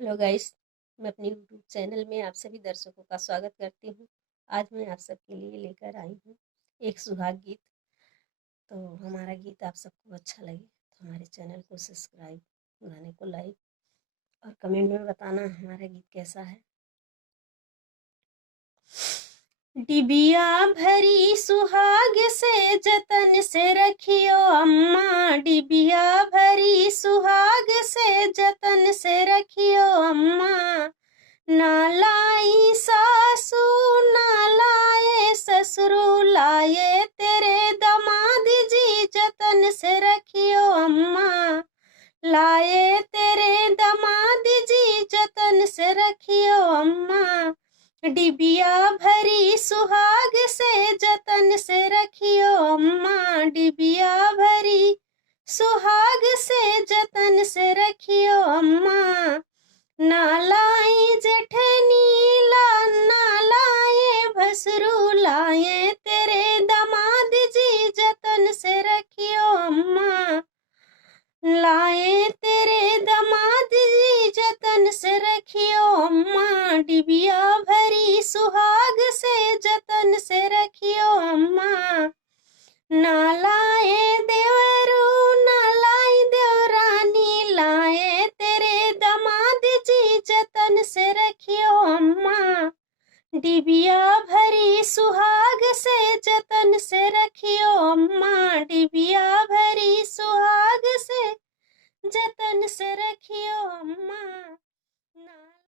Hello guys. मैं अपने YouTube channel में आप सभी दर्शकों का स्वागत करती हूँ। आज मैं आप सबके लिए लेकर आई हूँ एक सुहाग गीत। तो हमारा गीत आप सबको अच्छा लगे तो हमारे चैनल को सब्सक्राइब, गाने को लाइक और कमेंट में बताना हमारा गीत कैसा है। डिबिया भरी सुहाग से जतन से रखियो अम्मा, डिबिया भरी सुहाग से जतन से रखियो अम्मा। ना लाई सासू ना लाए ससुरु, लाए तेरे दामाद जी जतन से रखियो अम्मा। लाए तेरे दामाद जी जतन से रखियो अम्मा। डिबिया भरी सुहाग से जतन से रखियो अम्मा, डिबिया भरी सुहाग से जतन से रखियो अम्मा। ना लाई जेठनी ना लाए भसरू, लाए तेरे दामाद जी जतन से रखियो अम्मा। लाए तेरे दामाद जी जतन से रखियो अम्मा। डिबिया भरी सुहाग से जतन से रखियो अम्मा। ना लाए देवरू ना लाई देवरानी, लाए तेरे दामाद जी जतन से रखियो अम्मा। डिबिया भरी सुहाग से जतन से रखियो अम्मा, डिबिया भरी सुहाग से जतन से रखियो अम्मा। ना